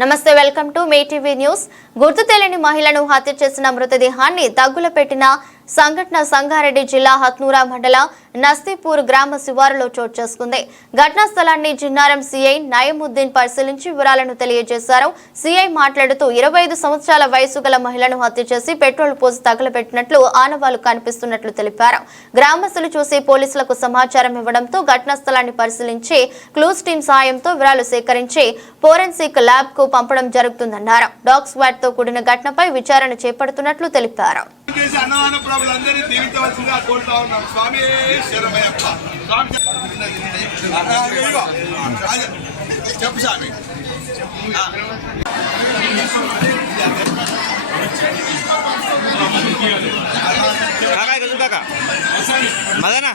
నమస్తే, welcome to May TV news. గుర్తు తెలియని మహిళను హత్య చేసిన మృతదేహాన్ని తగ్గుల పెట్టిన సంఘటన సంగారెడ్డి జిల్లా హత్నూరా మండల నస్తీపూర్ గ్రామ శివారులో చోటు చేసుకుంది. ఘటనా స్థలాన్ని జిన్నారం సీఐ నయముద్దీన్ పరిశీలించి వివరాలను తెలియజేశారు. సీఐ మాట్లాడుతూ 25 సంవత్సరాల వయసు గల మహిళను హత్య చేసి పెట్రోల్ పోసి తగలబెట్టినట్లు ఆనవాళ్లు కనిపిస్తున్నట్లు తెలిపారు. గ్రామస్తులు చూసి పోలీసులకు సమాచారం ఇవ్వడంతో ఘటనా స్థలాన్ని పరిశీలించి క్లూస్ టీం సాయంతో వివరాలు సేకరించి ఫోరెన్సిక్ ల్యాబ్ కు పంపడం జరుగుతుందన్నారు. డాగ్ స్క్వాడ్ తో కూడిన ఘటనపై విచారణ చేపడుతున్నట్లు తెలిపారు. మదనా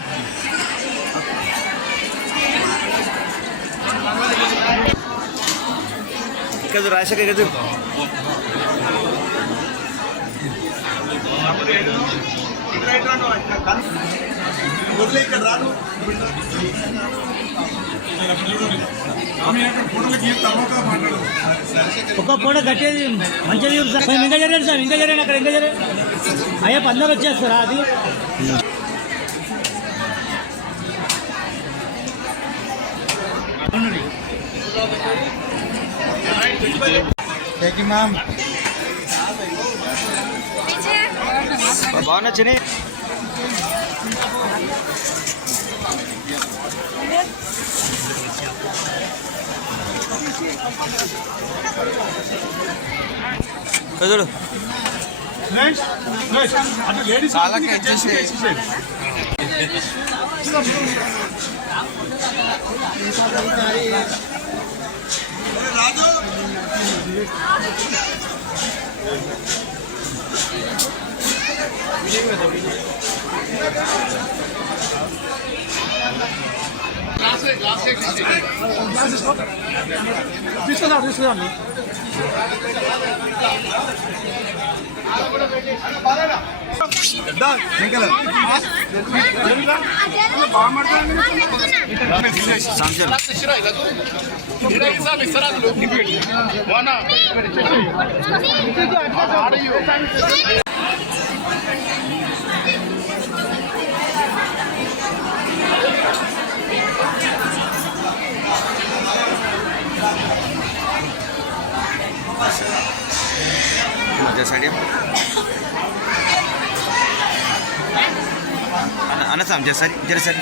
ఇక్కడ రాశక ఇక్కడ రాను ఒక పూట కట్టేది మంచిగా ఇంకా జరిగారు సార్, ఇంకా జరిగాను అక్కడ ఇంకా జరిగారు. అయ్యా 15 వచ్చేస్తారా అది? బాగున్నా చిని చూడు తీసుకురాండి. అన్న సరి జర సరి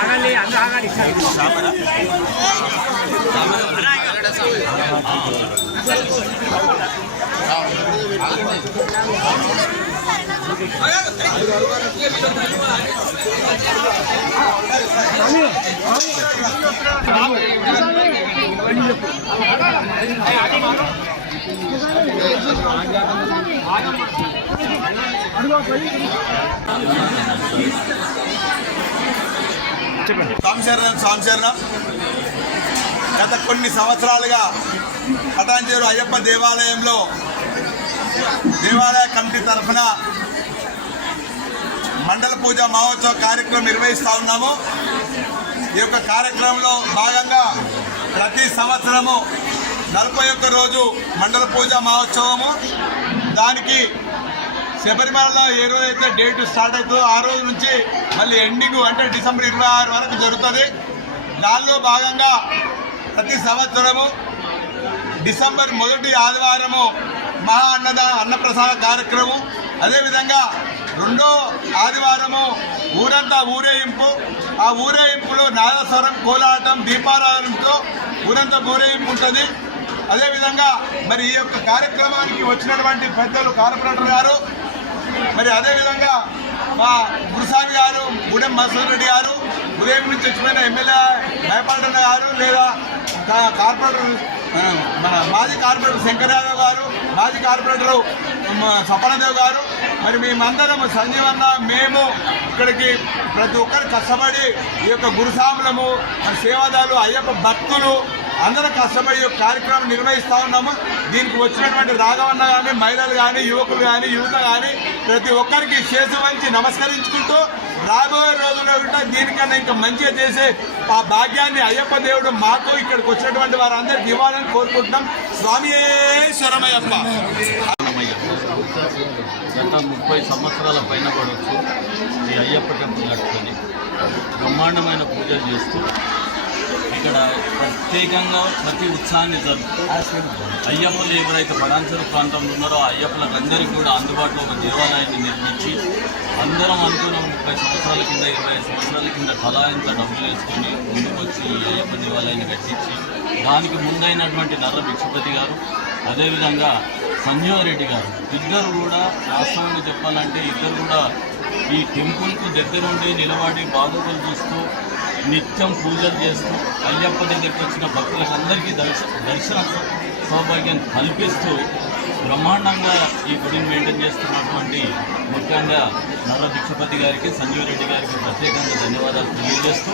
ఆగండి, అందరూ ఆగండి. సంశరణం గత కొన్ని సంవత్సరాలుగా పటాన్చేరు అయ్యప్ప దేవాలయంలో దేవాలయ కమిటీ తరఫున మండల పూజ మహోత్సవ కార్యక్రమం నిర్వహిస్తూ ఉన్నాము. ఈ యొక్క కార్యక్రమంలో భాగంగా ప్రతి సంవత్సరము 41 రోజు మండల పూజ మహోత్సవము, దానికి శబరిమలలో ఏ రోజైతే డేట్ స్టార్ట్ అవుతుందో ఆ రోజు నుంచి మళ్ళీ ఎండింగ్ అంటే డిసెంబర్ 26 వరకు జరుగుతుంది. దానిలో భాగంగా ప్రతి సంవత్సరము డిసెంబర్ 1వ ఆదివారము మహా అన్నప్రసాద కార్యక్రమం, అదేవిధంగా 2వ ఆదివారము ఊరంతా ఊరేగింపు. ఆ ఊరేగింపులో నాదస్వరం, కోలాటం, దీపారాధనతో ఊరంతా ఊరేగింపు ఉంటుంది. అదేవిధంగా మరి ఈ యొక్క కార్యక్రమానికి వచ్చినటువంటి పెద్దలు కార్పొరేటర్ గారు, మరి అదేవిధంగా మా గురుస్వామి గారు, గూడెం మసూర్ రెడ్డి గారు, ఉదయం నుంచి వచ్చిపోయిన ఎమ్మెల్యే మైపాలన్న గారు, లేదా కార్పొరేటర్ మన మాజీ కార్పొరేటర్ శంకరరావు గారు, మాజీ కార్పొరేటరు సపనదేవ్ గారు, మరి మేమందరం సంజీవన్న మేము ఇక్కడికి ప్రతి ఒక్కరు కష్టపడి ఈ యొక్క గురుసాములము సేవాదాలు అయ్యప్ప భక్తులు అందరూ కష్టపడి కార్యక్రమం నిర్వహిస్తూ ఉన్నాము. దీనికి వచ్చినటువంటి రాఘవన్న కానీ, మహిళలు కానీ, యువకులు కానీ, యువత కానీ ప్రతి ఒక్కరికి చేసి వంచి నమస్కరించుకుంటూ రాబోయే రోజుల్లో కూడా దీనికన్నా ఇంకా మంచిగా చేసే ఆ భాగ్యాన్ని అయ్యప్ప దేవుడు మాకు ఇక్కడికి వచ్చినటువంటి వారందరికీ ఇవ్వాలని కోరుకుంటున్నాం. స్వామియే శరణమయ్యప్ప. గత 30 సంవత్సరాల పైన పడవచ్చు ఈ అయ్యప్ప టెంపుల్ కట్టుకొని బ్రహ్మాండమైన పూజలు చేస్తూ ఇక్కడ ప్రత్యేకంగా ప్రతి ఉత్సవాన్ని జరుపుతూ అయ్యప్పలు ఎవరైతే పడాన్సరు ప్రాంతంలో ఉన్నారో ఆ అయ్యప్పలందరికీ కూడా అందుబాటులో ఒక దేవాలయాన్ని నిర్మించి అందరం అనుకున్న 30 సంవత్సరాల కింద 20 సంవత్సరాల కింద కళాయంత డబ్బులు వేసుకొని ముందుకు వచ్చి ఈ అయ్యప్ప దేవాలయాన్ని కట్టించి దానికి ముందైనటువంటి నర్ర భిక్షపతి గారు, అదేవిధంగా సంజీవరెడ్డి గారు ఇద్దరు కూడా వాస్తవంగా చెప్పాలంటే ఇద్దరు కూడా ఈ టెంపుల్కు దగ్గరుండి నిలబడి బాధకులు చూస్తూ నిత్యం పూజలు చేస్తూ అయ్యప్ప దగ్గరికి వచ్చిన భక్తులకు అందరికీ దర్శన సౌభాగ్యం కల్పిస్తూ బ్రహ్మాండంగా ఈ గుడిని మెయింటైన్ చేస్తున్నటువంటి ముఖ్యంగా నర్ర భిక్షపతి గారికి, సంజీవరెడ్డి గారికి ప్రత్యేకంగా ధన్యవాదాలు తెలియజేస్తూ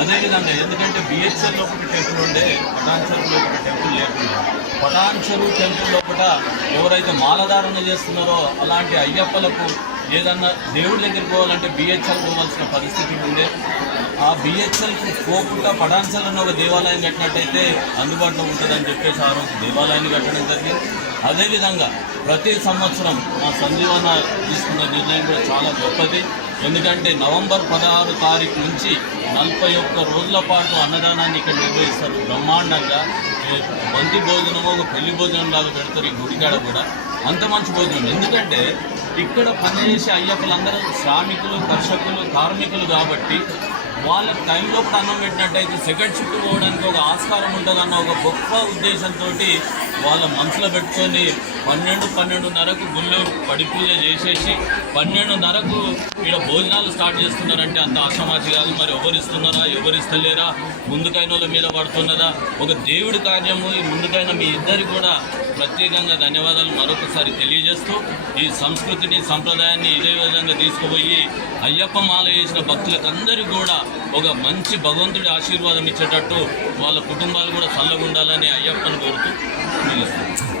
అదేవిధంగా ఎందుకంటే బిహెచ్ఎల్ లోపల టెంపుల్ ఉండే, పటాన్చెరు లోపల టెంపుల్ లేకుండా పటాన్చెరు టెంపుల్ లోపల ఎవరైతే మాలధారణ చేస్తున్నారో అలాంటి అయ్యప్పలకు ఏదన్నా దేవుడి దగ్గరికి పోవాలంటే బిహెచ్ఎల్ పోవాల్సిన పరిస్థితి ఉండే. ఆ బిహెచ్ఎల్కి పోకుండా పటాన్చెరులో ఒక దేవాలయం కట్టినట్టయితే అందుబాటులో ఉంటుందని చెప్పేసి ఆ రోజు దేవాలయాన్ని కట్టడం జరిగింది. అదేవిధంగా ప్రతి సంవత్సరం మా సంజీవన తీసుకున్న నిర్ణయం కూడా చాలా గొప్పది. ఎందుకంటే నవంబర్ 16 తారీఖు నుంచి 41 రోజుల పాటు అన్నదానాన్ని ఇక్కడ నిర్వహిస్తారు బ్రహ్మాండంగా. బంతి భోజనం ఒక పెళ్లి భోజనం లాగా పెడతారు ఈ గుడికాడ కూడా. అంత మంచి భోజనం, ఎందుకంటే ఇక్కడ పనిచేసే అయ్యప్పలందరూ శ్రామికులు, కర్షకులు, కార్మికులు కాబట్టి వాళ్ళకి టైంలో కూడా అన్నం పెట్టినట్టయితే సెకండ్ షిఫ్ట్ పోవడానికి ఒక ఆస్కారం ఉంటుందన్న ఒక గొప్ప ఉద్దేశంతో వాళ్ళ మనసులో పెట్టుకొని 12:30కు గుళ్ళు పడి పూజ చేసేసి 12:30కు ఇక్కడ భోజనాలు స్టార్ట్ చేస్తున్నారంటే అంత ఆషామాషి కాదు. మరి ఎవరిస్తున్నారా, ఎవరిస్తలేరా, ముందుకైన వాళ్ళ మీద పడుతున్నదా ఒక దేవుడి కార్యము. ఈ ముందుకైన మీ ఇద్దరికి కూడా ప్రత్యేకంగా ధన్యవాదాలు మరొకసారి తెలియజేస్తూ ఈ సంస్కృతిని, సంప్రదాయాన్ని ఇదే విధంగా తీసుకుపోయి అయ్యప్ప మాల చేసిన భక్తులకు అందరికీ కూడా ఒక మంచి భగవంతుడి ఆశీర్వాదం ఇచ్చేటట్టు వాళ్ళ కుటుంబాలు కూడా చల్లగుండాలని అయ్యప్పను కోరుతూ నిలుస్తాను.